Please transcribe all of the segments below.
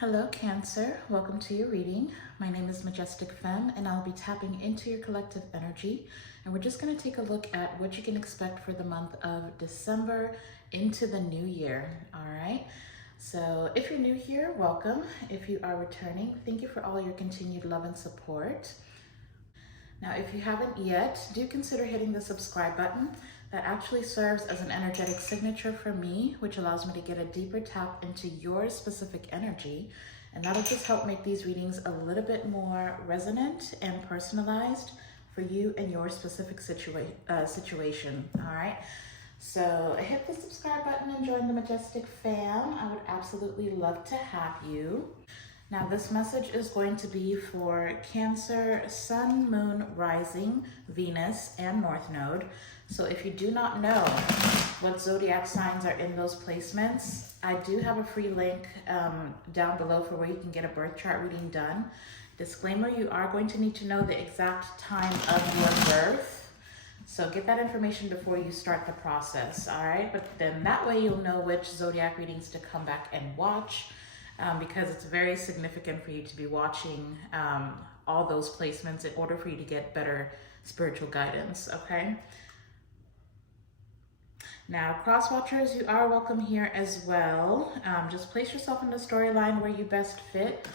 Hello, Cancer. Welcome to your reading. My name is Majestic Femme, and I'll be tapping into your collective energy. And we're just going to take a look at what you can expect for the month of December into the new year. All right. So if you're new here, welcome. If you are returning, thank you for all your continued love and support. Now, if you haven't yet, do consider hitting the subscribe button. That actually serves as an energetic signature for me, which allows me to get a deeper tap into your specific energy. And that'll just help make these readings a little bit more resonant and personalized for you and your specific situation. All right. So hit the subscribe button and join the Majestic fam. I would absolutely love to have you. Now, this message is going to be for Cancer, Sun, Moon, Rising, Venus, and North Node. So if you do not know what zodiac signs are in those placements, I do have a free link down below for where you can get a birth chart reading done. Disclaimer, you are going to need to know the exact time of your birth. So get that information before you start the process, all right? But then that way you'll know which zodiac readings to come back and watch. Because it's very significant for you to be watching all those placements in order for you to get better spiritual guidance, okay? Now, cross watchers, you are welcome here as well. Just place yourself in the storyline where you best fit.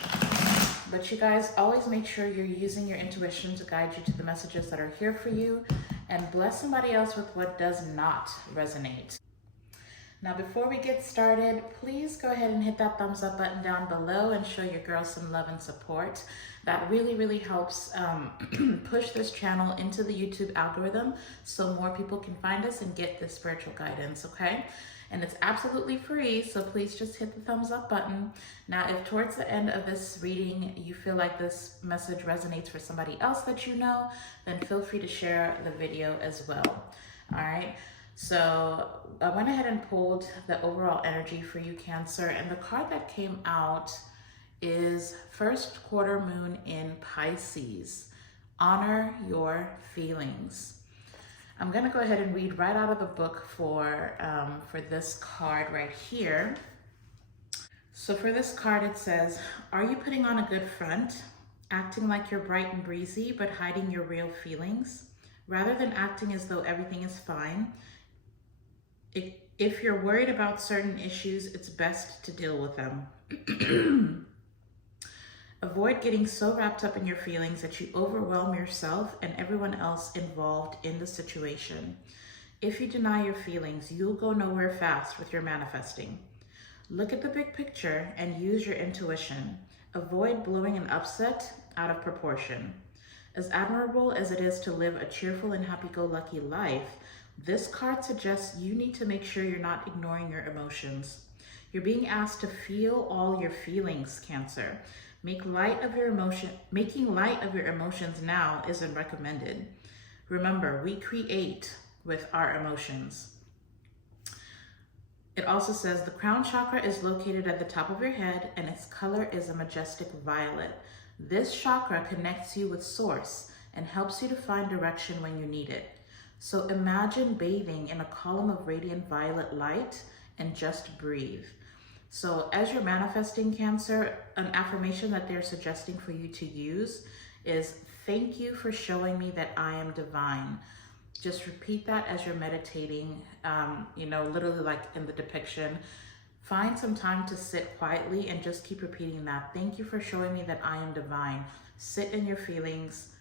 But you guys always make sure you're using your intuition to guide you to the messages that are here for you, and bless somebody else with what does not resonate. Now, before we get started, please go ahead and hit that thumbs up button down below and show your girls some love and support. That really helps push this channel into the YouTube algorithm so more people can find us and get this spiritual guidance, okay? And it's absolutely free, so please just hit the thumbs up button. Now, if towards the end of this reading you feel like this message resonates for somebody else that you know, then feel free to share the video as well, all right? So I went ahead and pulled the overall energy for you, Cancer, and the card that came out is first quarter moon in Pisces. Honor your feelings. I'm going to go ahead and read right out of the book for this card right here. So for this card, it says, are you putting on a good front, acting like you're bright and breezy, but hiding your real feelings? Rather than acting as though everything is fine, if you're worried about certain issues, it's best to deal with them. Avoid getting so wrapped up in your feelings that you overwhelm yourself and everyone else involved in the situation. If you deny your feelings, you'll go nowhere fast with your manifesting. Look at the big picture and use your intuition. Avoid blowing an upset out of proportion. As admirable as it is to live a cheerful and happy-go-lucky life, this card suggests you need to make sure you're not ignoring your emotions. You're being asked to feel all your feelings, Cancer. Making light of your emotions now isn't recommended. Remember, we create with our emotions. It also says the crown chakra is located at the top of your head and its color is a majestic violet. This chakra connects you with source and helps you to find direction when you need it. So imagine bathing in a column of radiant violet light and just breathe. So as you're manifesting, Cancer, an affirmation that they're suggesting for you to use is, thank you for showing me that I am divine. Just repeat that as you're meditating, literally like in the depiction. Find some time to sit quietly and just keep repeating that. Thank you for showing me that I am divine. Sit in your feelings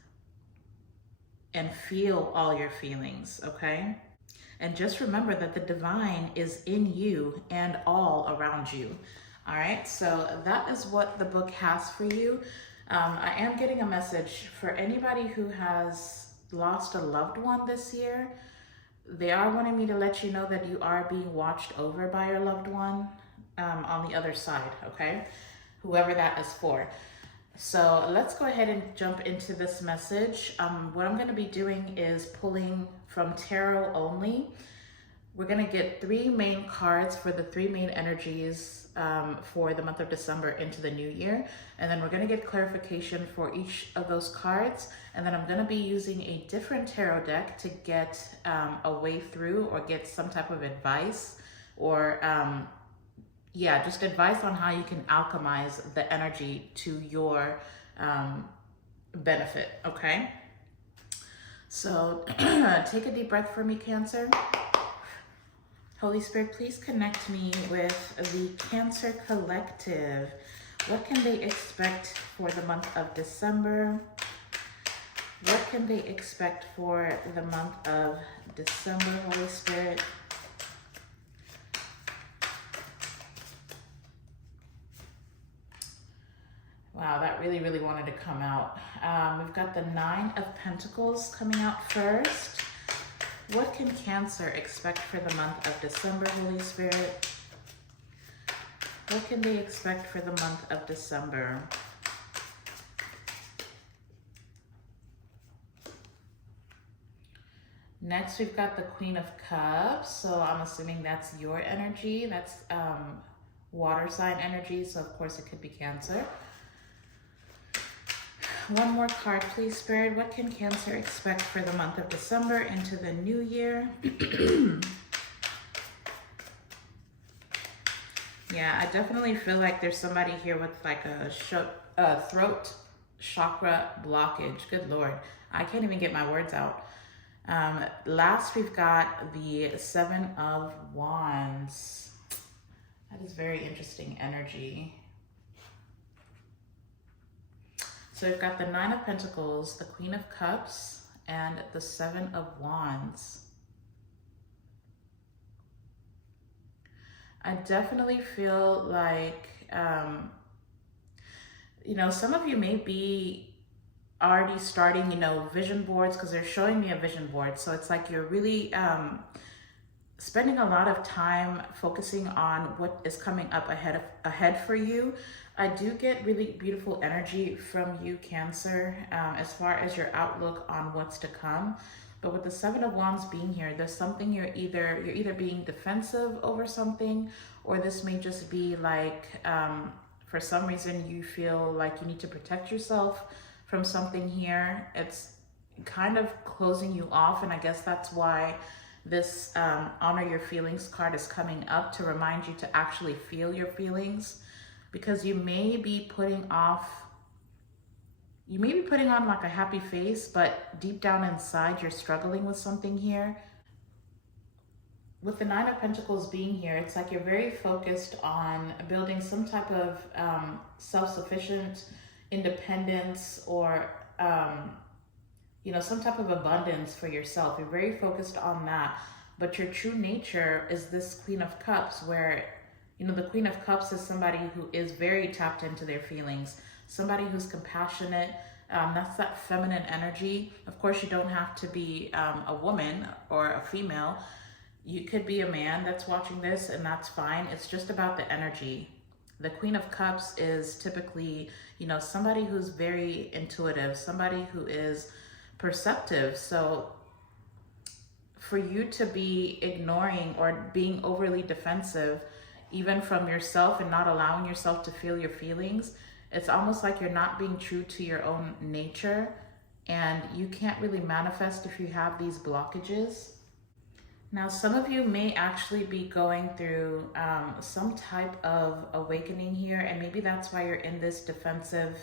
and feel all your feelings, okay? And just remember that the divine is in you and all around you. All right, so that is what the book has for you. I am getting a message for anybody who has lost a loved one this year. They are wanting me to let you know that you are being watched over by your loved one on the other side, okay? Whoever that is for. So let's go ahead and jump into this message. What I'm going to be doing is pulling from tarot only. We're going to get 3 main cards for the 3 main energies for the month of December into the new year. And then we're going to get clarification for each of those cards. And then I'm going to be using a different tarot deck to get a way through or get some type of advice or yeah, just advice on how you can alchemize the energy to your benefit, okay? So take a deep breath for me, Cancer. Holy Spirit, please connect me with the Cancer Collective. What can they expect for the month of December? What can they expect for the month of December, Holy Spirit? Wow, that really, really wanted to come out. We've got the Nine of Pentacles coming out first. What can Cancer expect for the month of December, Holy Spirit? What can they expect for the month of December? Next, we've got the Queen of Cups. So I'm assuming that's your energy. That's water sign energy. So of course it could be Cancer. One more card, please, Spirit. What can Cancer expect for the month of December into the new year? Yeah, I definitely feel like there's somebody here with like a throat chakra blockage. Good Lord. I can't even get my words out. Last, we've got the Seven of Wands. That is very interesting energy. So we've got the Nine of Pentacles, the Queen of Cups, and the Seven of Wands. I definitely feel like, you know, some of you may be already starting, you know, vision boards, because they're showing me a vision board. So it's like you're really spending a lot of time focusing on what is coming up ahead for you. I do get really beautiful energy from you, Cancer, as far as your outlook on what's to come. But with the Seven of Wands being here, there's something you're either being defensive over something, or this may just be like, for some reason you feel like you need to protect yourself from something here. It's kind of closing you off, and I guess that's why this honor your feelings card is coming up, to remind you to actually feel your feelings, because you may be putting on like a happy face, but deep down inside you're struggling with something here. With the Nine of Pentacles being here, it's like you're very focused on building some type of self-sufficient independence, or you know, some type of abundance for yourself. You're very focused on that, but your true nature is this Queen of Cups, where, you know, the Queen of Cups is somebody who is very tapped into their feelings, somebody who's compassionate. That's that feminine energy. Of course, you don't have to be a woman or a female. You could be a man that's watching this, and that's fine. It's just about the energy. The Queen of Cups is typically, you know, somebody who's very intuitive, somebody who is perceptive. So for you to be ignoring or being overly defensive, even from yourself, and not allowing yourself to feel your feelings, it's almost like you're not being true to your own nature, and you can't really manifest if you have these blockages. Now, some of you may actually be going through some type of awakening here, and maybe that's why you're in this defensive,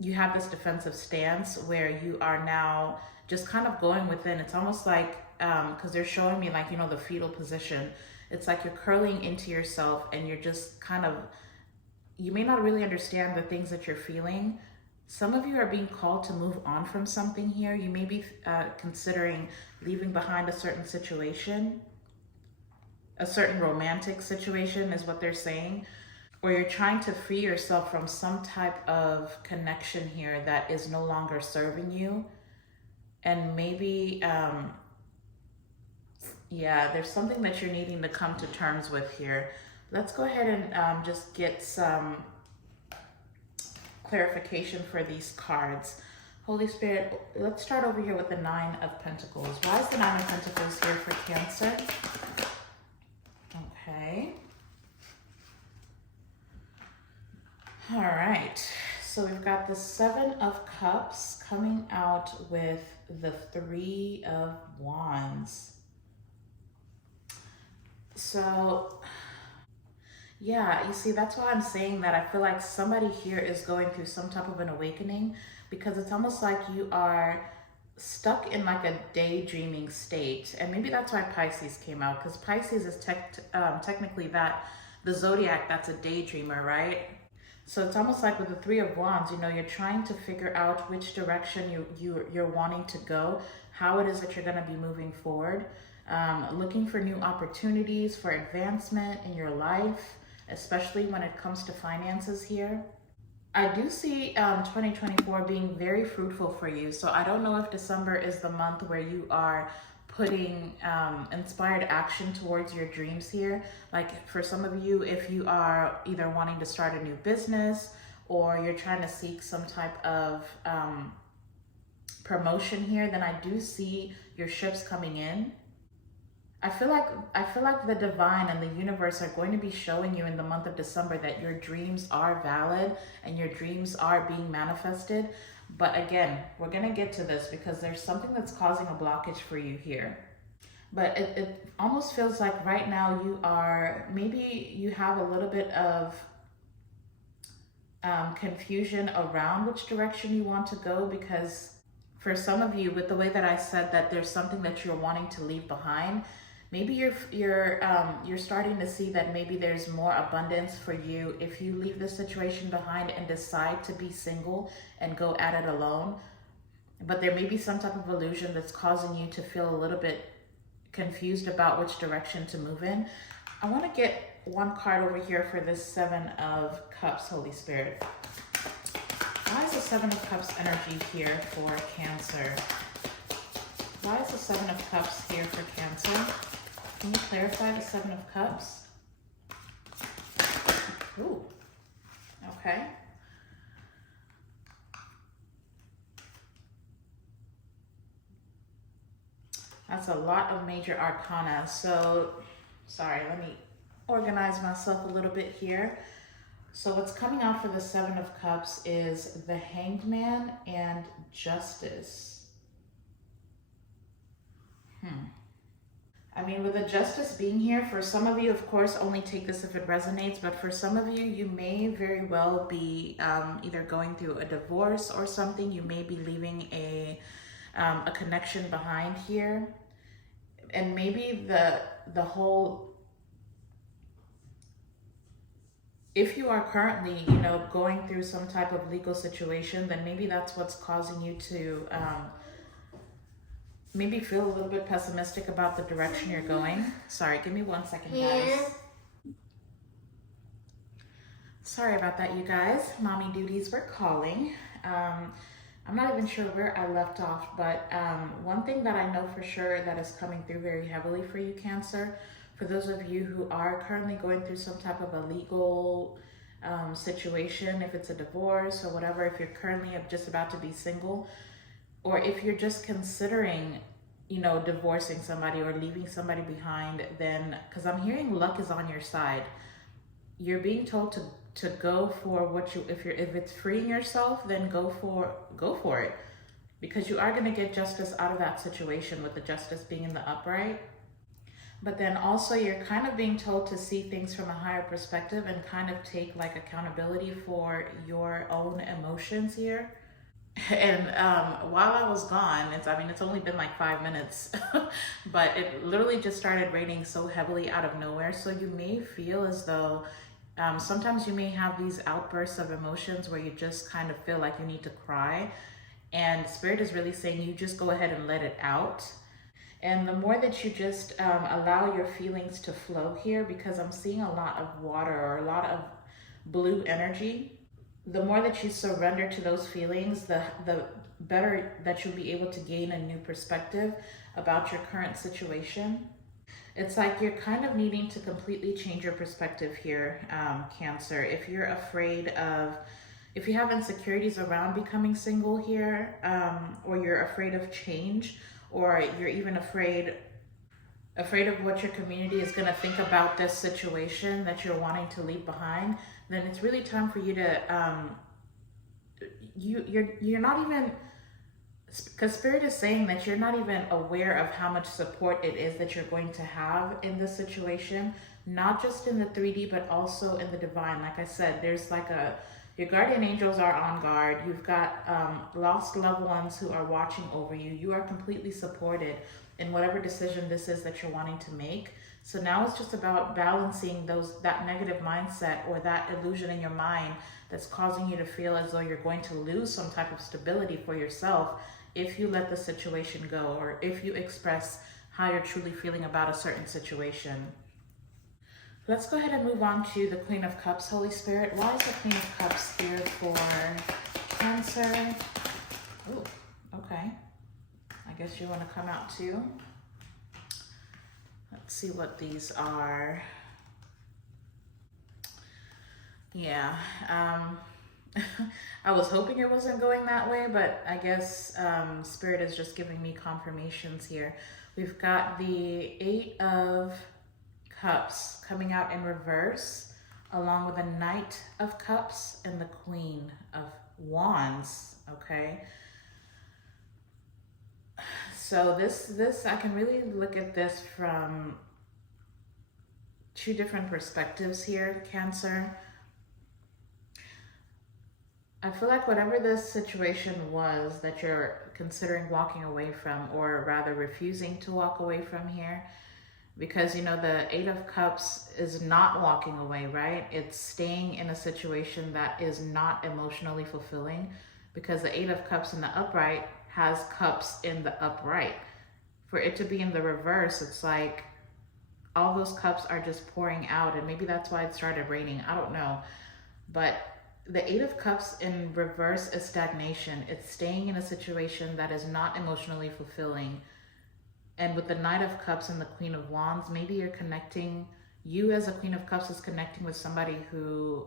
you have this defensive stance where you are now just kind of going within. It's almost like, because they're showing me like, you know, the fetal position. It's like you're curling into yourself, and you're just kind of, you may not really understand the things that you're feeling. Some of you are being called to move on from something here. You may be considering leaving behind a certain situation, a certain romantic situation is what they're saying, or you're trying to free yourself from some type of connection here that is no longer serving you. And maybe, yeah, there's something that you're needing to come to terms with here. Let's go ahead and just get some clarification for these cards. Holy Spirit, let's start over here with the Nine of Pentacles. Why is the Nine of Pentacles here for Cancer? Okay. All right. So we've got the Seven of Cups coming out with the Three of Wands. So Yeah, you see, that's why I'm saying that I feel like somebody here is going through some type of an awakening, because it's almost like you are stuck in like a daydreaming state. And maybe that's why Pisces came out, because Pisces is technically that, the zodiac that's a daydreamer, right? So it's almost like with the Three of Wands, you know, you're trying to figure out which direction you're wanting to go, how it is that you're going to be moving forward, looking for new opportunities for advancement in your life, especially when it comes to finances here. I do see 2024 being very fruitful for you. So I don't know if December is the month where you are putting inspired action towards your dreams here. Like for some of you, if you are either wanting to start a new business or you're trying to seek some type of promotion here, then I do see your ships coming in. I feel like the divine and the universe are going to be showing you in the month of December that your dreams are valid and your dreams are being manifested. But again, we're going to get to this because there's something that's causing a blockage for you here. But it almost feels like right now maybe you have a little bit of confusion around which direction you want to go, because for some of you, with the way that I said that there's something that you're wanting to leave behind, maybe you're starting to see that maybe there's more abundance for you if you leave this situation behind and decide to be single and go at it alone. But there may be some type of illusion that's causing you to feel a little bit confused about which direction to move in. I want to get one card over here for this Seven of Cups, Holy Spirit. Why is the Seven of Cups energy here for Cancer? Why is the Seven of Cups here for Cancer? Can you clarify the Seven of Cups? Ooh, okay. That's a lot of major arcana. So, sorry, let me organize myself a little bit here. So what's coming out for the Seven of Cups is the Hanged Man and Justice. I mean, with the Justice being here, for some of you, of course, only take this if it resonates, but for some of you, you may very well be either going through a divorce or something. You may be leaving a connection behind here. And maybe the whole, if you are currently, you know, going through some type of legal situation, then maybe that's what's causing you to maybe feel a little bit pessimistic about the direction you're going. Sorry, give me 1 second, guys. Sorry about that, you guys. Mommy duties were calling. I'm not even sure where I left off, but one thing that I know for sure that is coming through very heavily for you, Cancer, for those of you who are currently going through some type of a legal situation, if it's a divorce or whatever, if you're currently just about to be single, or if you're just considering, you know, divorcing somebody or leaving somebody behind, then, because I'm hearing luck is on your side. You're being told to go for what you, if it's freeing yourself, then go for it, because you are going to get justice out of that situation, with the Justice being in the upright. But then also you're kind of being told to see things from a higher perspective and kind of take like accountability for your own emotions here. And while I was gone, it's only been like 5 minutes, but it literally just started raining so heavily out of nowhere. So you may feel as though sometimes you may have these outbursts of emotions where you just kind of feel like you need to cry. And Spirit is really saying you just go ahead and let it out. And the more that you just allow your feelings to flow here, because I'm seeing a lot of water or a lot of blue energy, the more that you surrender to those feelings, the better that you'll be able to gain a new perspective about your current situation. It's like you're kind of needing to completely change your perspective here, Cancer. If you're afraid of, if you have insecurities around becoming single here, or you're afraid of change, or you're even afraid of what your community is going to think about this situation that you're wanting to leave behind, then it's really time for you to you're not even, because Spirit is saying that you're not even aware of how much support it is that you're going to have in this situation, not just in the 3D, but also in the divine. Like I said, there's like your guardian angels are on guard. You've got lost loved ones who are watching over you. You are completely supported in whatever decision this is that you're wanting to make. So now it's just about balancing that negative mindset or that illusion in your mind that's causing you to feel as though you're going to lose some type of stability for yourself if you let the situation go, or if you express how you're truly feeling about a certain situation. Let's go ahead and move on to the Queen of Cups, Holy Spirit. Why is the Queen of Cups here for Cancer? Oh, okay. I guess you want to come out too. Let's see what these are. Yeah, I was hoping it wasn't going that way, but I guess Spirit is just giving me confirmations here. We've got the 8 of Cups coming out in reverse, along with the Knight of Cups and the Queen of Wands, okay? So this I can really look at this from 2 different perspectives here, Cancer. I feel like whatever this situation was that you're considering walking away from, or rather refusing to walk away from here, because, you know, the 8 of Cups is not walking away, right? It's staying in a situation that is not emotionally fulfilling, because the 8 of Cups in the upright has cups in the upright. For it to be in the reverse, it's like all those cups are just pouring out, and maybe that's why it started raining. I don't know. But the 8 of Cups in reverse is stagnation. It's staying in a situation that is not emotionally fulfilling. And with the Knight of Cups and the Queen of Wands, maybe you're connecting, you as a Queen of Cups is connecting with somebody who,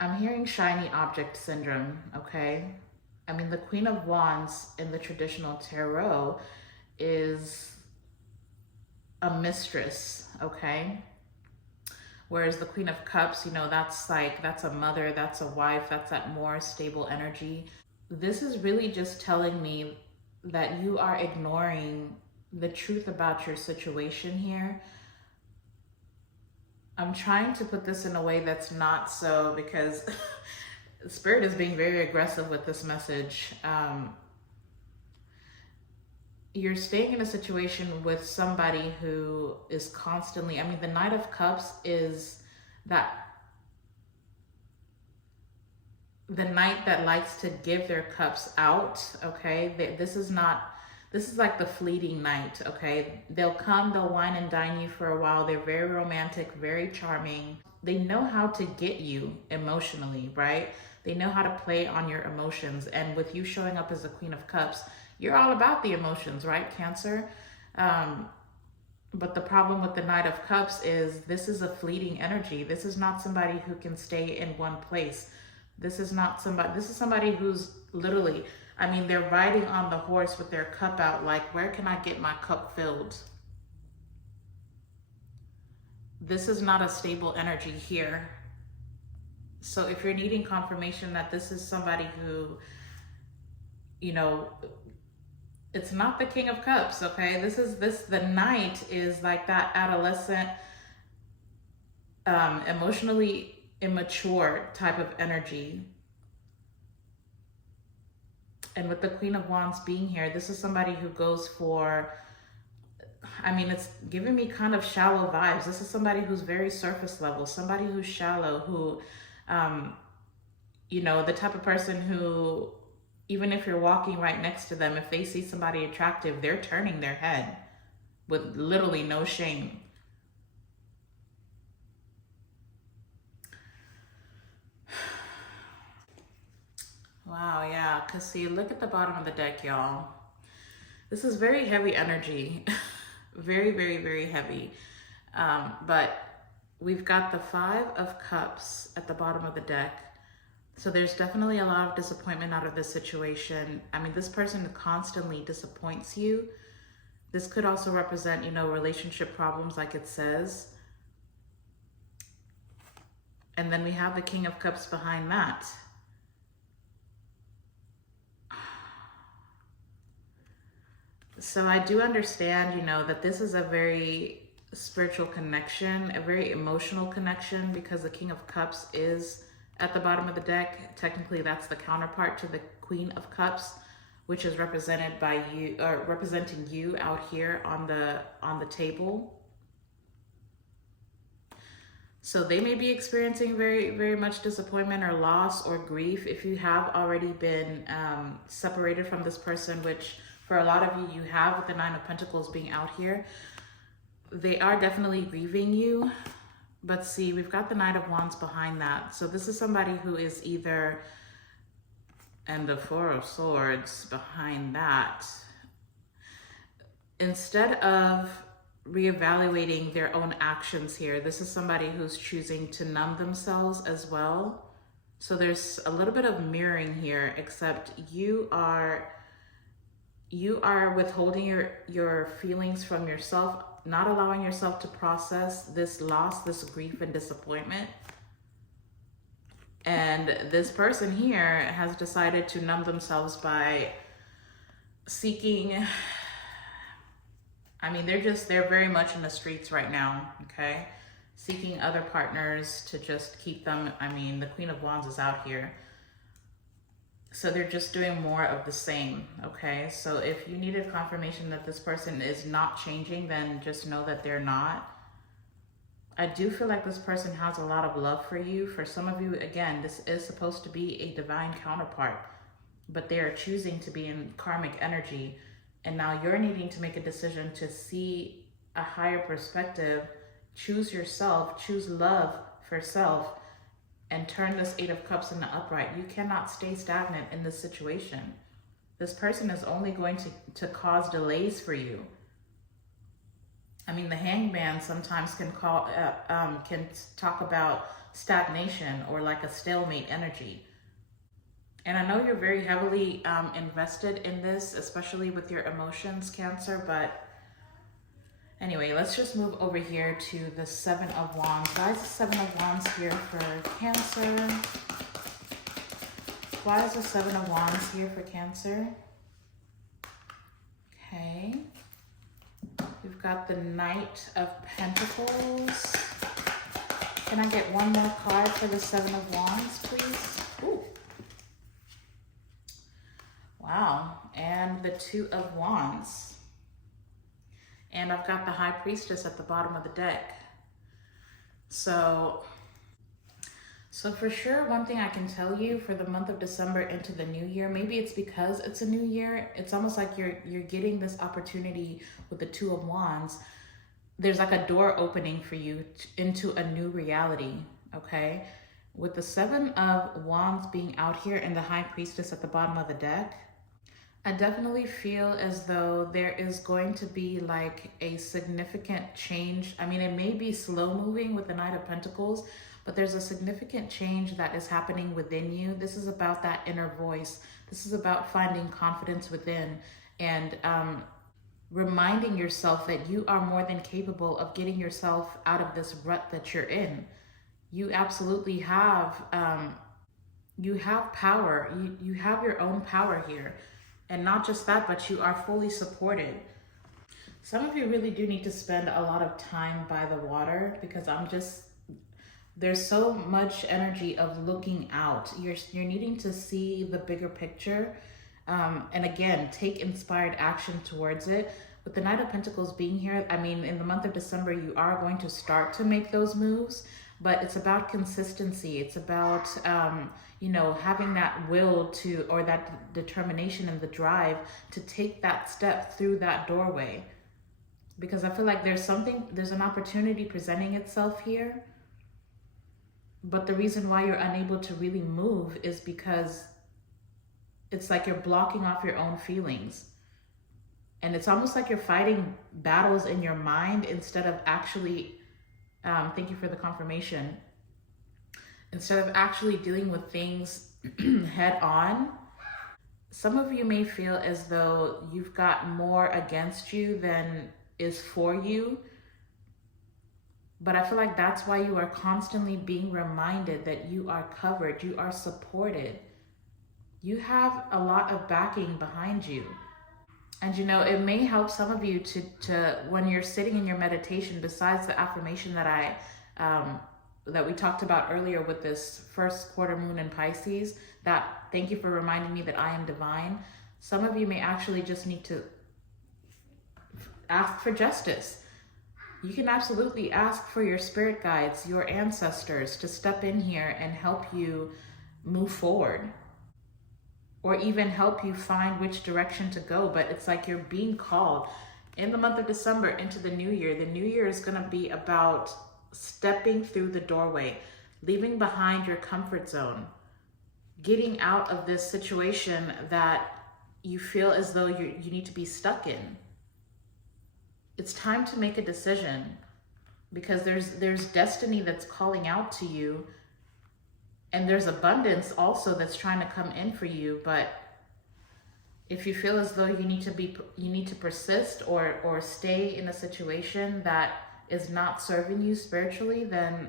I'm hearing shiny object syndrome, okay? I mean, the Queen of Wands in the traditional tarot is a mistress, okay? Whereas the Queen of Cups, you know, that's a mother, that's a wife, that's that more stable energy. This is really just telling me that you are ignoring the truth about your situation here. I'm trying to put this in a way that's not so, because Spirit is being very aggressive with this message. You're staying in a situation with somebody who is constantly, I mean, the Knight of Cups is the knight that likes to give their cups out, okay? This is like the fleeting night, okay? They'll come, they'll wine and dine you for a while. They're very romantic, very charming. They know how to get you emotionally, right? They know how to play on your emotions. And with you showing up as the Queen of Cups, you're all about the emotions, right, Cancer? But the problem with the Knight of Cups is this is a fleeting energy. This is not somebody who can stay in one place. This is somebody who's literally, I mean, they're riding on the horse with their cup out, like, where can I get my cup filled? This is not a stable energy here. So if you're needing confirmation that this is somebody who, you know, it's not the King of Cups, okay? The Knight is like that adolescent, emotionally immature type of energy. And with the Queen of Wands being here, this is somebody who goes for, I mean, it's giving me kind of shallow vibes. This is somebody who's very surface level, somebody who's shallow, who, you know, the type of person who, even if you're walking right next to them, if they see somebody attractive, they're turning their head with literally no shame. Wow, yeah, because see, look at the bottom of the deck, y'all. This is very heavy energy. Very, very, very heavy. But we've got the 5 of Cups at the bottom of the deck. So there's definitely a lot of disappointment out of this situation. I mean, this person constantly disappoints you. This could also represent, you know, relationship problems like it says. And then we have the King of Cups behind that. So I do understand, you know, that this is a very spiritual connection, a very emotional connection, because the King of Cups is at the bottom of the deck. Technically, that's the counterpart to the Queen of Cups, which is represented by you, or representing you out here on the table. So they may be experiencing very, very much disappointment or loss or grief. If you have already been separated from this person, which for a lot of you, you have, with the Nine of Pentacles being out here, they are definitely grieving you. But see, we've got the Knight of Wands behind that. So this is somebody who is either, and the Four of Swords behind that. Instead of reevaluating their own actions here, this is somebody who's choosing to numb themselves as well. So there's a little bit of mirroring here, except you are withholding your feelings from yourself, not allowing yourself to process this loss, this grief and disappointment. And this person here has decided to numb themselves by seeking, I mean, they're very much in the streets right now, okay? Seeking other partners to just keep them, I mean, the Queen of Wands is out here. So they're just doing more of the same, okay? So if you needed confirmation that this person is not changing, then just know that they're not. I do feel like this person has a lot of love for you. For some of you, again, this is supposed to be a divine counterpart, but they are choosing to be in karmic energy. And now you're needing to make a decision to see a higher perspective, choose yourself, choose love for self, and turn this Eight of Cups into upright. You cannot stay stagnant in this situation. This person is only going to cause delays for you. I mean, the Hangman sometimes can talk about stagnation or like a stalemate energy. And I know you're very heavily invested in this, especially with your emotions, Cancer, but anyway, let's just move over here to the Seven of Wands. Why is the Seven of Wands here for Cancer? Why is the Seven of Wands here for Cancer? Okay. We've got the Knight of Pentacles. Can I get one more card for the Seven of Wands, please? Ooh. Wow. And the Two of Wands. And I've got the High Priestess at the bottom of the deck. So for sure, one thing I can tell you for the month of December into the new year, maybe it's because it's a new year, it's almost like you're getting this opportunity with the Two of Wands. There's like a door opening for you into a new reality, okay? With the Seven of Wands being out here and the High Priestess at the bottom of the deck, I definitely feel as though there is going to be like a significant change. I mean, it may be slow moving with the Knight of Pentacles, but there's a significant change that is happening within you. This is about that inner voice. This is about finding confidence within and reminding yourself that you are more than capable of getting yourself out of this rut that you're in. You absolutely have power. You have your own power here. And not just that, but you are fully supported. Some of you really do need to spend a lot of time by the water, because there's so much energy of looking out. You're needing to see the bigger picture. And again, take inspired action towards it. With the Knight of Pentacles being here, I mean, in the month of December, you are going to start to make those moves, but it's about consistency. It's about, having that will to, or that determination and the drive to take that step through that doorway. Because I feel like there's an opportunity presenting itself here. But the reason why you're unable to really move is because it's like you're blocking off your own feelings. And it's almost like you're fighting battles in your mind instead of actually, thank you for the confirmation, instead of actually dealing with things head on. Some of you may feel as though you've got more against you than is for you. But I feel like that's why you are constantly being reminded that you are covered, you are supported. You have a lot of backing behind you. And you know, it may help some of you to when you're sitting in your meditation, besides the affirmation that we talked about earlier with this first quarter moon in Pisces, that thank you for reminding me that I am divine. Some of you may actually just need to ask for justice. You can absolutely ask for your spirit guides, your ancestors, to step in here and help you move forward, or even help you find which direction to go. But it's like you're being called in the month of December into the new year. The new year is going to be about stepping through the doorway, leaving behind your comfort zone, getting out of this situation that you feel as though you need to be stuck in. It's time to make a decision, because there's destiny that's calling out to you, and there's abundance also that's trying to come in for you. But if you feel as though you need to persist or stay in a situation that is not serving you spiritually, then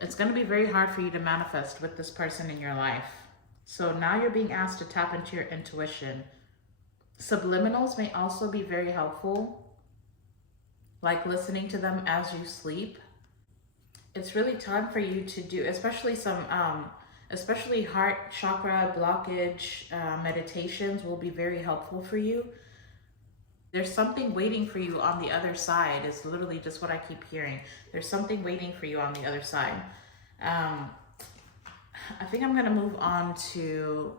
it's going to be very hard for you to manifest with this person in your life. So now you're being asked to tap into your intuition. Subliminals may also be very helpful, like listening to them as you sleep. It's really time for you to do, especially heart chakra blockage meditations will be very helpful for you. There's something waiting for you on the other side, is literally just what I keep hearing. There's something waiting for you on the other side. I think I'm going to move on to...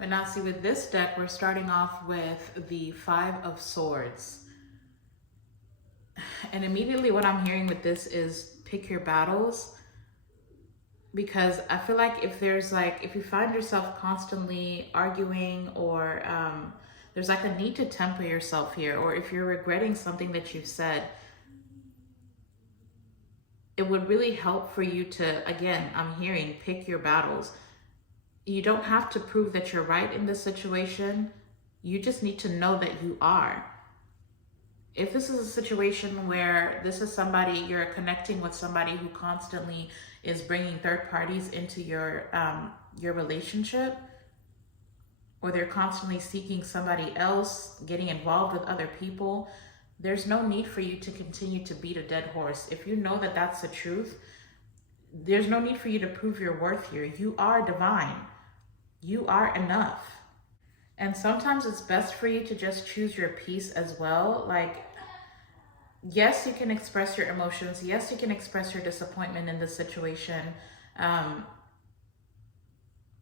But now see, with this deck, we're starting off with the Five of Swords. And immediately what I'm hearing with this is pick your battles. Because I feel like if you find yourself constantly arguing, or there's like a need to temper yourself here, or if you're regretting something that you've said, it would really help for you to, again, I'm hearing pick your battles. You don't have to prove that you're right in this situation. You just need to know that you are. If this is a situation where this is somebody, you're connecting with somebody who constantly is bringing third parties into your relationship, or they're constantly seeking somebody else, getting involved with other people, there's no need for you to continue to beat a dead horse. If you know that that's the truth, there's no need for you to prove your worth here. You are divine. You are enough. And sometimes it's best for you to just choose your peace as well. Like, yes, you can express your emotions. Yes, you can express your disappointment in this situation.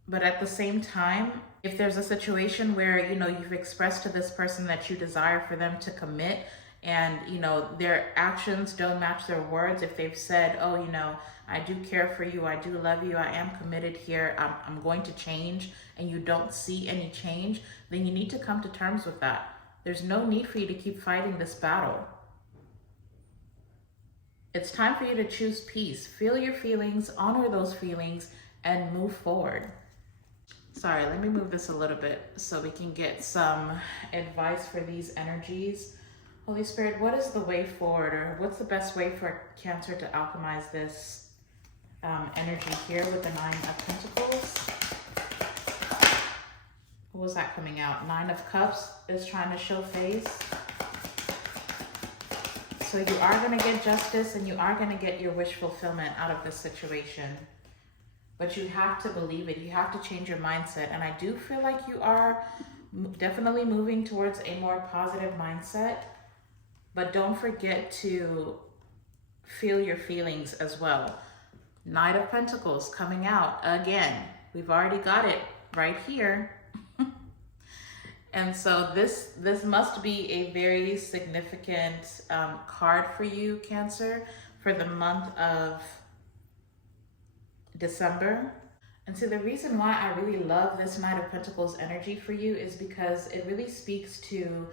But at the same time, if there's a situation where, you've expressed to this person that you desire for them to commit, and, their actions don't match their words, if they've said, oh, I do care for you, I do love you, I am committed here, I'm going to change, and you don't see any change, then you need to come to terms with that. There's no need for you to keep fighting this battle. It's time for you to choose peace. Feel your feelings, honor those feelings, and move forward. Sorry, let me move this a little bit so we can get some advice for these energies. Holy Spirit, what is the way forward, or what's the best way for Cancer to alchemize this energy here with the Nine of Pentacles? What was that coming out? Nine of Cups is trying to show face. So you are going to get justice, and you are going to get your wish fulfillment out of this situation. But you have to believe it. You have to change your mindset. And I do feel like you are definitely moving towards a more positive mindset. But don't forget to feel your feelings as well. Knight of Pentacles coming out again. We've already got it right here. And so this must be a very significant card for you, Cancer, for the month of December. And so the reason why I really love this Knight of Pentacles energy for you is because it really speaks to,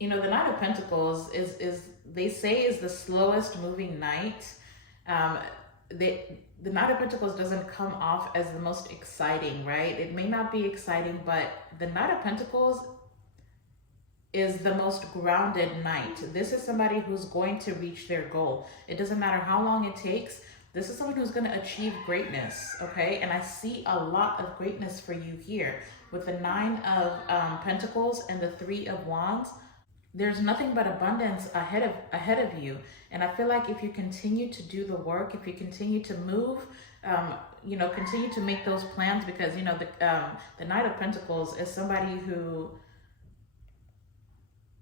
the Knight of Pentacles is they say is the slowest moving knight. The Knight of Pentacles doesn't come off as the most exciting, right? It may not be exciting, but the Knight of Pentacles is the most grounded knight. This is somebody who's going to reach their goal. It doesn't matter how long it takes, This is someone who's going to achieve greatness, okay? And I see a lot of greatness for you here with the Nine of Pentacles and the Three of Wands. There's nothing but abundance ahead of you. And I feel like if you continue to do the work, if you continue to move, continue to make those plans, because the Knight of Pentacles is somebody who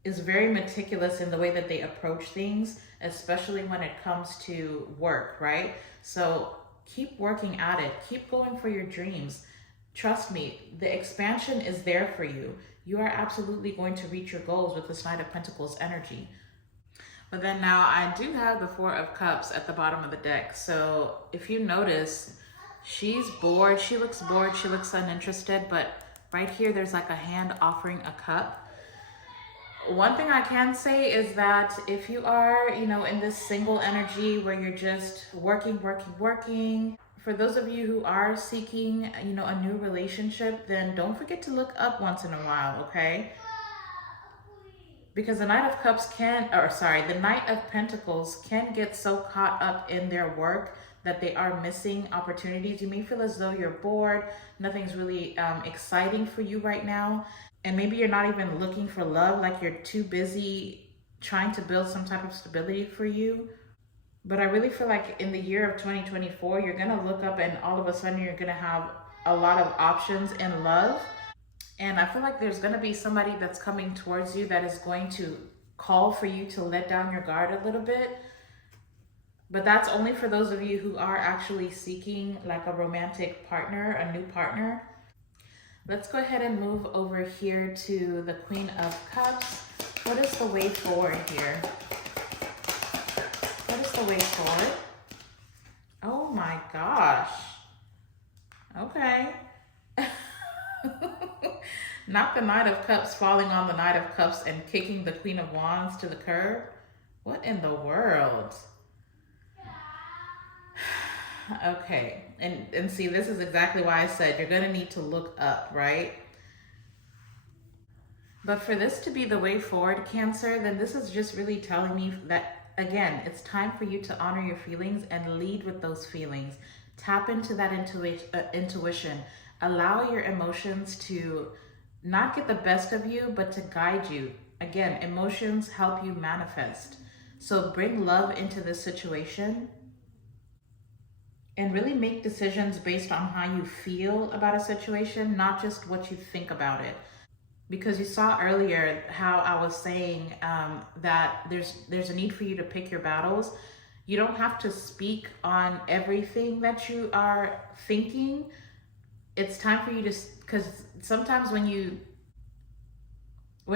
is very meticulous in the way that they approach things, especially when it comes to work, right? So keep working at it. Keep going for your dreams. Trust me, the expansion is there for you. You are absolutely going to reach your goals with this Knight of Pentacles energy. But then now I do have the Four of Cups at the bottom of the deck. So if you notice, she's bored. She looks bored. She looks uninterested. But right here, there's like a hand offering a cup. One thing I can say is that if you are, in this single energy where you're just working, for those of you who are seeking, a new relationship, then don't forget to look up once in a while, okay? Because the Knight of Cups the Knight of Pentacles can get so caught up in their work that they are missing opportunities. You may feel as though you're bored, nothing's really exciting for you right now. And maybe you're not even looking for love, like you're too busy trying to build some type of stability for you. But I really feel like in the year of 2024, you're going to look up and all of a sudden you're going to have a lot of options in love. And I feel like there's going to be somebody that's coming towards you that is going to call for you to let down your guard a little bit. But that's only for those of you who are actually seeking like a romantic partner, a new partner. Let's go ahead and move over here to the Queen of Cups. What is the way forward here? What is the way forward? Oh my gosh. Okay. Not the Knight of Cups falling on the Knight of Cups and kicking the Queen of Wands to the curb. What in the world? Okay, and see, this is exactly why I said you're gonna need to look up, right? But for this to be the way forward, Cancer, then this is just really telling me that, again, it's time for you to honor your feelings and lead with those feelings. Tap into that intuition. Allow your emotions to not get the best of you, but to guide you. Again, emotions help you manifest. So bring love into this situation and really make decisions based on how you feel about a situation, not just what you think about it. Because you saw earlier how I was saying that there's a need for you to pick your battles. You don't have to speak on everything that you are thinking. It's time for you to, because sometimes when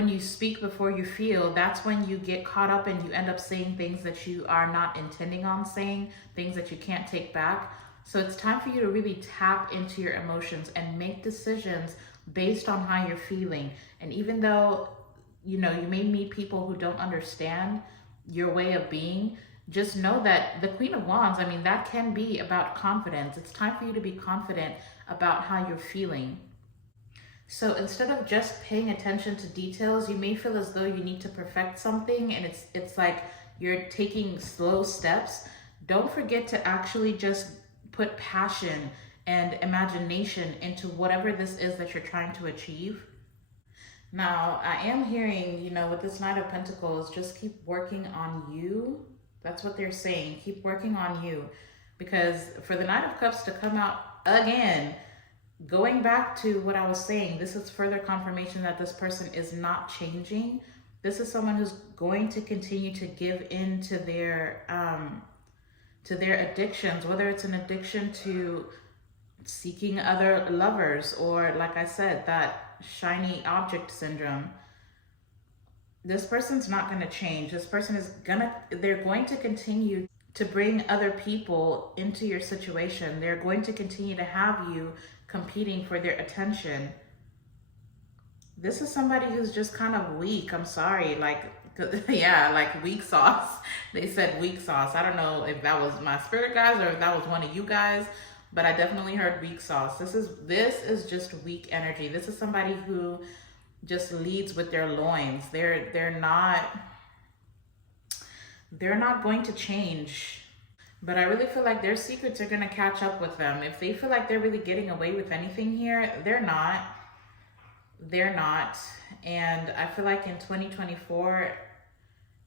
you speak before you feel, that's when you get caught up and you end up saying things that you are not intending on saying, things that you can't take back. So it's time for you to really tap into your emotions and make decisions based on how you're feeling. And even though, you may meet people who don't understand your way of being, just know that the Queen of Wands, that can be about confidence. It's time for you to be confident about how you're feeling. So instead of just paying attention to details, you may feel as though you need to perfect something and it's like you're taking slow steps. Don't forget to actually just put passion and imagination into whatever this is that you're trying to achieve. Now, I am hearing, with this Knight of Pentacles, just keep working on you. That's what they're saying. Keep working on you. Because for the Knight of Cups to come out again, going back to what I was saying, this is further confirmation that this person is not changing. This is someone who's going to continue to give in to their addictions, whether it's an addiction to seeking other lovers or, like I said, that shiny object syndrome. This person's not going to change. This person they're going to continue to bring other people into your situation. They're going to continue to have you competing for their attention. This is somebody who's just kind of weak. I'm sorry. Like weak sauce. They said weak sauce. I don't know if that was my spirit guys or if that was one of you guys, but I definitely heard weak sauce. This is just weak energy. This is somebody who just leads with their loins. They're not going to change. But I really feel like their secrets are going to catch up with them. If they feel like they're really getting away with anything here, they're not. They're not. And I feel like in 2024,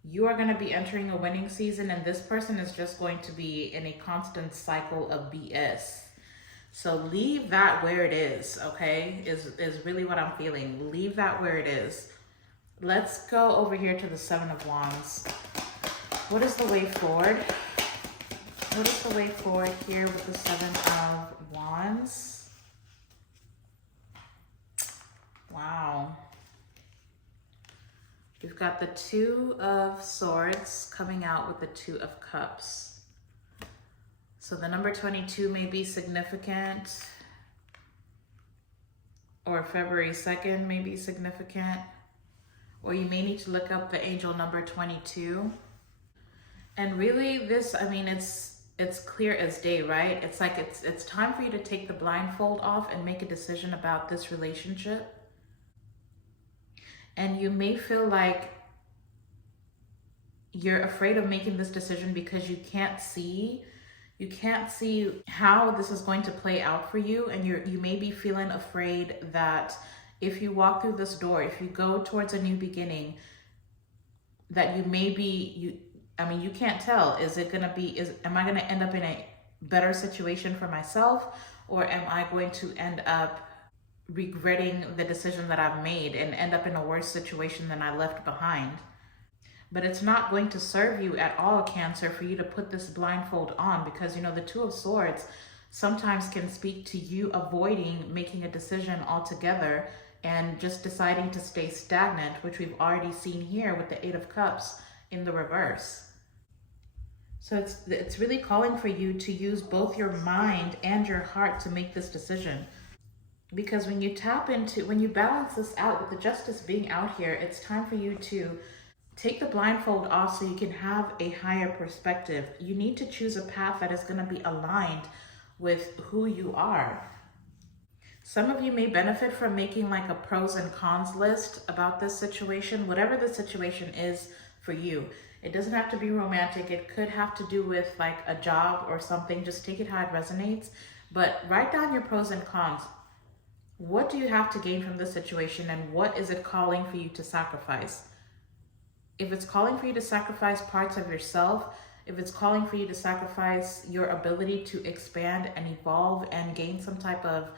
you are going to be entering a winning season, and this person is just going to be in a constant cycle of BS. So leave that where it is, okay? Is really what I'm feeling. Leave that where it is. Let's go over here to the Seven of Wands. What is the way forward? What is the way forward here with the Seven of Wands? Wow. We've got the Two of Swords coming out with the Two of Cups. So the number 22 may be significant, or February 2nd may be significant, or you may need to look up the angel number 22. And really this, I mean, it's clear as day, right? It's like it's time for you to take the blindfold off and make a decision about this relationship. And you may feel like you're afraid of making this decision because you can't see how this is going to play out for you. And you may be feeling afraid that if you walk through this door, if you go towards a new beginning, that you may be, you can't tell. Am I going to end up in a better situation for myself? Or am I going to end up regretting the decision that I've made and end up in a worse situation than I left behind? But it's not going to serve you at all, Cancer, for you to put this blindfold on, because, the Two of Swords sometimes can speak to you avoiding making a decision altogether and just deciding to stay stagnant, which we've already seen here with the Eight of Cups in the reverse. So it's really calling for you to use both your mind and your heart to make this decision. Because when you balance this out with the Justice being out here, it's time for you to take the blindfold off so you can have a higher perspective. You need to choose a path that is going to be aligned with who you are. Some of you may benefit from making like a pros and cons list about this situation, whatever the situation is for you. It doesn't have to be romantic. It could have to do with like a job or something. Just take it how it resonates. But write down your pros and cons. What do you have to gain from this situation, and what is it calling for you to sacrifice? If it's calling for you to sacrifice parts of yourself, if it's calling for you to sacrifice your ability to expand and evolve and gain some type of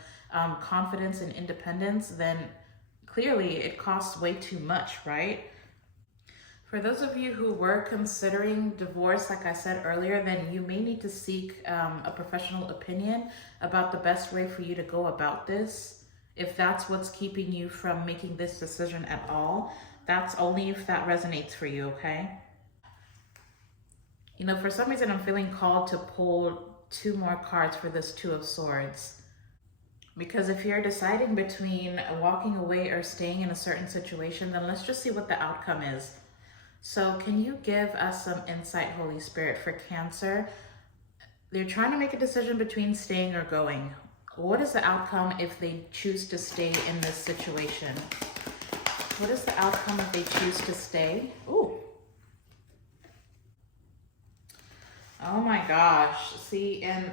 confidence and independence, then clearly it costs way too much, right? For those of you who were considering divorce, like I said earlier, then you may need to seek a professional opinion about the best way for you to go about this. If that's what's keeping you from making this decision at all, that's only if that resonates for you, okay? For some reason, I'm feeling called to pull two more cards for this Two of Swords. Because if you're deciding between walking away or staying in a certain situation, then let's just see what the outcome is. So can you give us some insight, Holy Spirit, for Cancer? They're trying to make a decision between staying or going. What is the outcome if they choose to stay in this situation? What is the outcome if they choose to stay? Ooh. Oh my gosh. See, and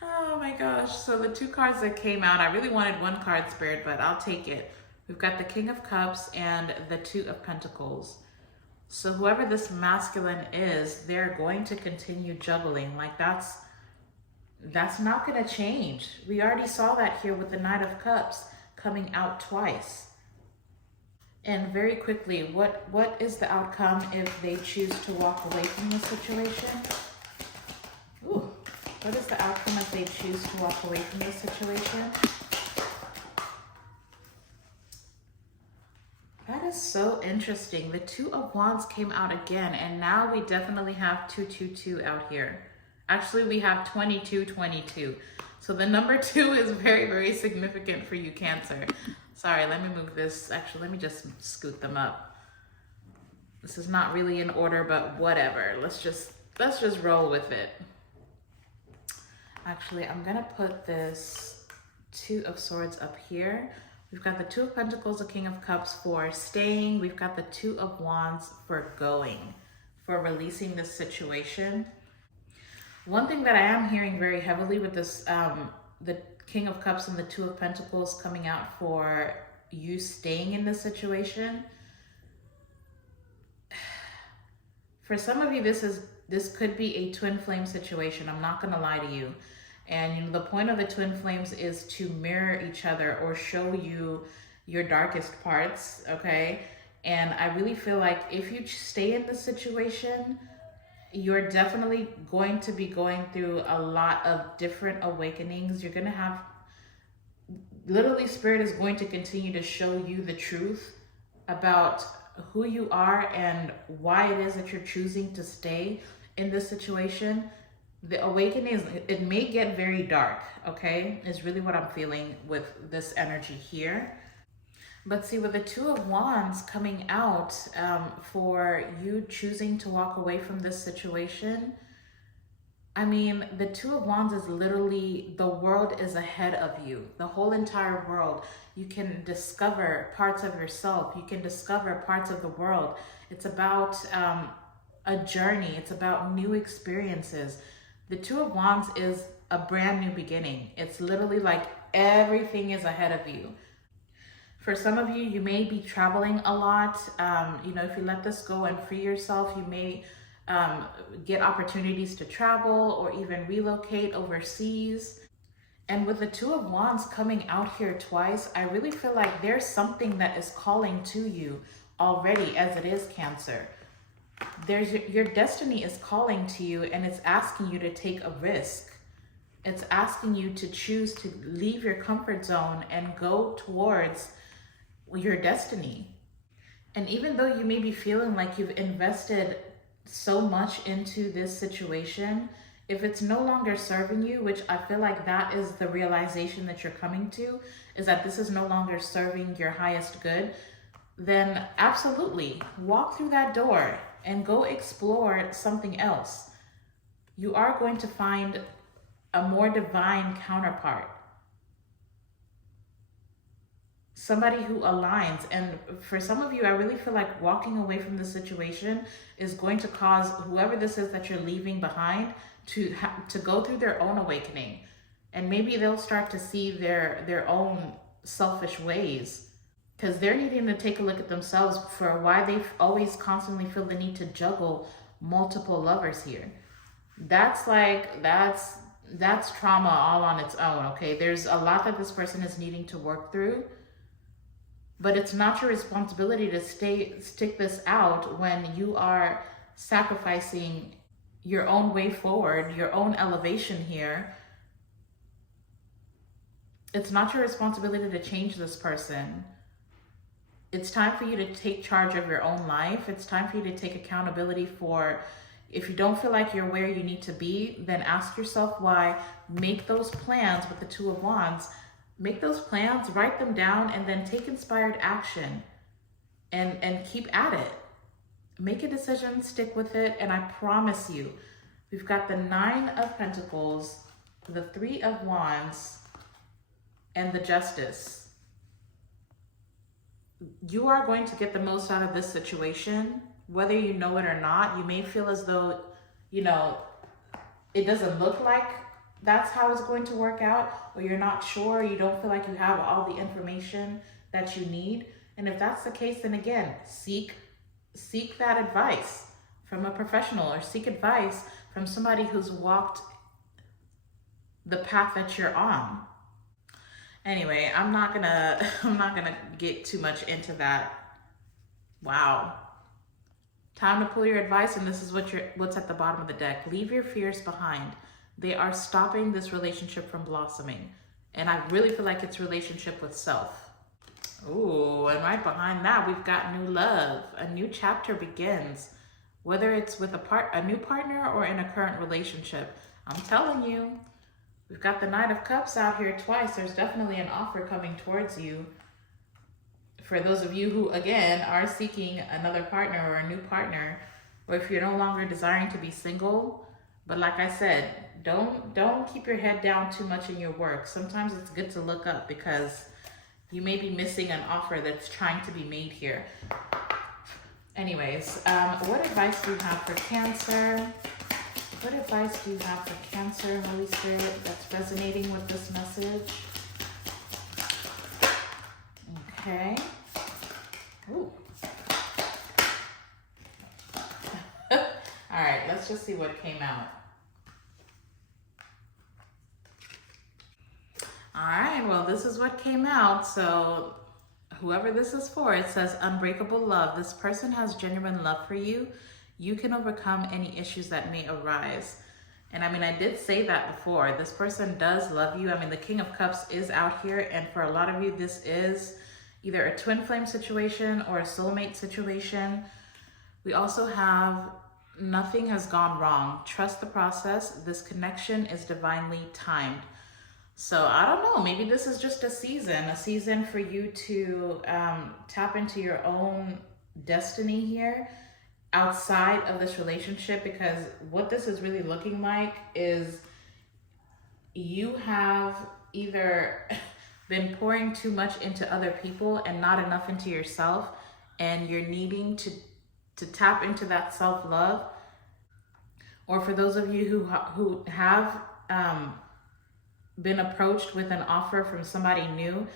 oh my gosh. So the two cards that came out, I really wanted one card, Spirit, but I'll take it. We've got the King of Cups and the Two of Pentacles. So whoever this masculine is, they're going to continue juggling. Like that's not going to change. We already saw that here with the Knight of Cups coming out twice. And very quickly, what is the outcome if they choose to walk away from the situation? Ooh, what is the outcome if they choose to walk away from the situation? That is so interesting. The Two of Wands came out again, and now we definitely have 222 out here. Actually, we have 2222. So the number 2 is very, very significant for you, Cancer. Sorry, let me move this. Actually, let me just scoot them up. This is not really in order, but whatever. Let's just roll with it. Actually, I'm gonna put this Two of Swords up here. We've got the Two of Pentacles, the King of Cups for staying. We've got the Two of Wands for going, for releasing this situation. One thing that I am hearing very heavily with this, the King of Cups and the Two of Pentacles coming out for you staying in this situation. For some of you, this could be a twin flame situation. I'm not going to lie to you. And you know, the point of the twin flames is to mirror each other or show you your darkest parts, okay? And I really feel like if you stay in this situation, you're definitely going to be going through a lot of different awakenings. You're going to have, literally, Spirit is going to continue to show you the truth about who you are and why it is that you're choosing to stay in this situation. The awakening, it may get very dark, okay? Is really what I'm feeling with this energy here. But see, with the Two of Wands coming out for you choosing to walk away from this situation, I mean, the Two of Wands is literally, the world is ahead of you. The whole entire world. You can discover parts of yourself. You can discover parts of the world. It's about a journey. It's about new experiences. The Two of Wands is a brand new beginning. It's literally like everything is ahead of you. For some of you, you may be traveling a lot. You know, if you let this go and free yourself, you may get opportunities to travel or even relocate overseas. And with the Two of Wands coming out here twice, I really feel like there's something that is calling to you already, as it is Cancer. There's your destiny is calling to you, and it's asking you to take a risk. It's asking you to choose to leave your comfort zone and go towards your destiny. And even though you may be feeling like you've invested so much into this situation, if it's no longer serving you, which I feel like that is the realization that you're coming to, is that this is no longer serving your highest good, then absolutely walk through that door and go explore something else. You are going to find a more divine counterpart. Somebody who aligns. And for some of you, I really feel like walking away from this situation is going to cause whoever this is that you're leaving behind to go through their own awakening. And maybe they'll start to see their own selfish ways, because they're needing to take a look at themselves for why they always constantly feel the need to juggle multiple lovers here. That's trauma all on its own, okay? There's a lot that this person is needing to work through, but it's not your responsibility to stick this out when you are sacrificing your own way forward, your own elevation here. It's not your responsibility to change this person. It's time for you to take charge of your own life. It's time for you to take accountability for, if you don't feel like you're where you need to be, then ask yourself why. Make those plans with the Two of Wands. Make those plans, write them down, and then take inspired action and keep at it. Make a decision, stick with it, and I promise you, we've got the Nine of Pentacles, the Three of Wands, and the Justice. You are going to get the most out of this situation, whether you know it or not. You may feel as though, you know, it doesn't look like that's how it's going to work out, or you're not sure, you don't feel like you have all the information that you need. And if that's the case, then again, seek that advice from a professional, or seek advice from somebody who's walked the path that you're on. Anyway, I'm not gonna get too much into that. Wow. Time to pull your advice, and this is what's at the bottom of the deck. Leave your fears behind. They are stopping this relationship from blossoming. And I really feel like it's relationship with self. Ooh, and right behind that, we've got new love. A new chapter begins. Whether it's with a new partner or in a current relationship. I'm telling you, we've got the Knight of Cups out here twice. There's definitely an offer coming towards you. For those of you who, again, are seeking another partner or a new partner, or if you're no longer desiring to be single. But like I said, don't keep your head down too much in your work. Sometimes it's good to look up, because you may be missing an offer that's trying to be made here. Anyways, what advice do you have for Cancer? What advice do you have for Cancer, Holy Spirit, that's resonating with this message? Okay. Ooh. All right, let's just see what came out. All right, well, this is what came out. So whoever this is for, it says unbreakable love. This person has genuine love for you. You can overcome any issues that may arise. And I mean, I did say that before. This person does love you. I mean, the King of Cups is out here. And for a lot of you, this is either a twin flame situation or a soulmate situation. We also have nothing has gone wrong. Trust the process. This connection is divinely timed. So I don't know, maybe this is just a season for you to tap into your own destiny here outside of this relationship, because what this is really looking like is you have either been pouring too much into other people and not enough into yourself, and you're needing to tap into that self-love. Or for those of you who have been approached with an offer from somebody new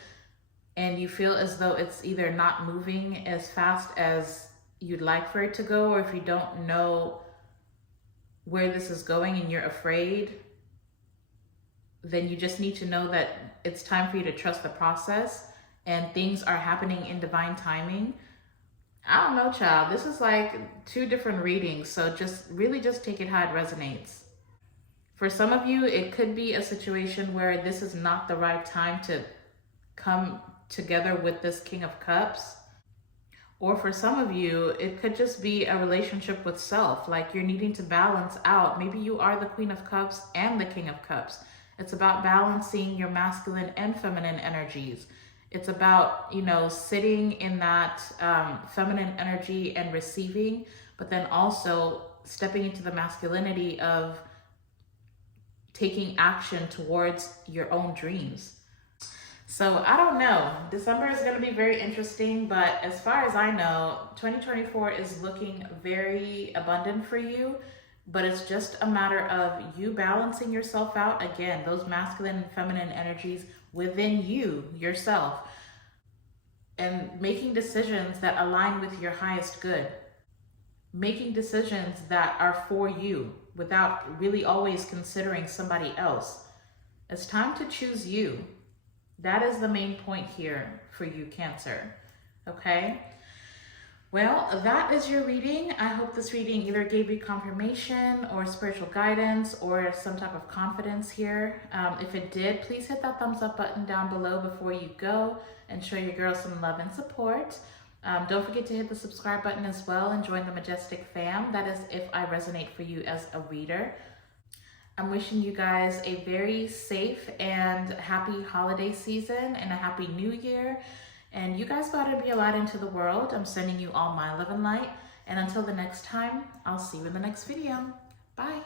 and you feel as though it's either not moving as fast as you'd like for it to go, or if you don't know where this is going and you're afraid, then you just need to know that it's time for you to trust the process and things are happening in divine timing. I don't know, child. This is like 2 different readings, so just take it how it resonates. For some of you, it could be a situation where this is not the right time to come together with this King of Cups. Or for some of you, it could just be a relationship with self, like you're needing to balance out. Maybe you are the Queen of Cups and the King of Cups. It's about balancing your masculine and feminine energies. It's about, you know, sitting in that feminine energy and receiving, but then also stepping into the masculinity of taking action towards your own dreams. So I don't know, December is going to be very interesting, but as far as I know, 2024 is looking very abundant for you, but it's just a matter of you balancing yourself out. Again, those masculine and feminine energies within you, yourself, and making decisions that align with your highest good. Making decisions that are for you without really always considering somebody else. It's time to choose you. That is the main point here for you, Cancer. Okay? Well, that is your reading. I hope this reading either gave you confirmation or spiritual guidance or some type of confidence here. If it did, please hit that thumbs up button down below before you go and show your girls some love and support. Don't forget to hit the subscribe button as well and join the Majestic fam. That is if I resonate for you as a reader. I'm wishing you guys a very safe and happy holiday season and a happy new year. And you guys go out and be a light into the world. I'm sending you all my love and light. And until the next time, I'll see you in the next video. Bye.